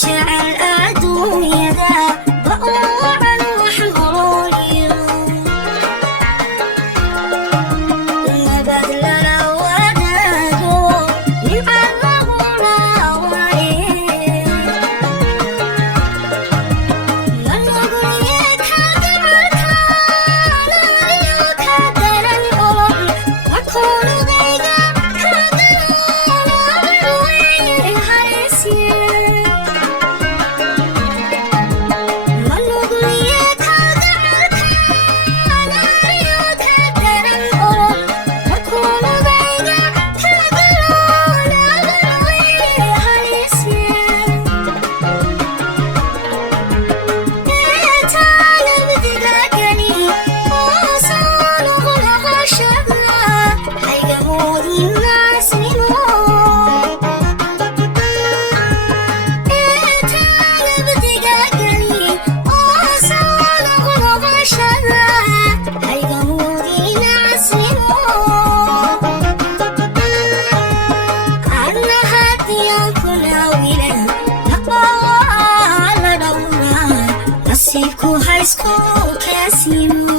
jecel aduunyada ba'uucan wax nololiyo nabad lala wadaago nimcad lagula waaye nalogulye ka gacarkaananiyo ka daran olol makuludayga ka daloonabarweye hareesye nalogulye ka gacarkaananiyo ka daran olol makuludayga ka daloonabarweye hareesye nasiibku ha isku kaasimo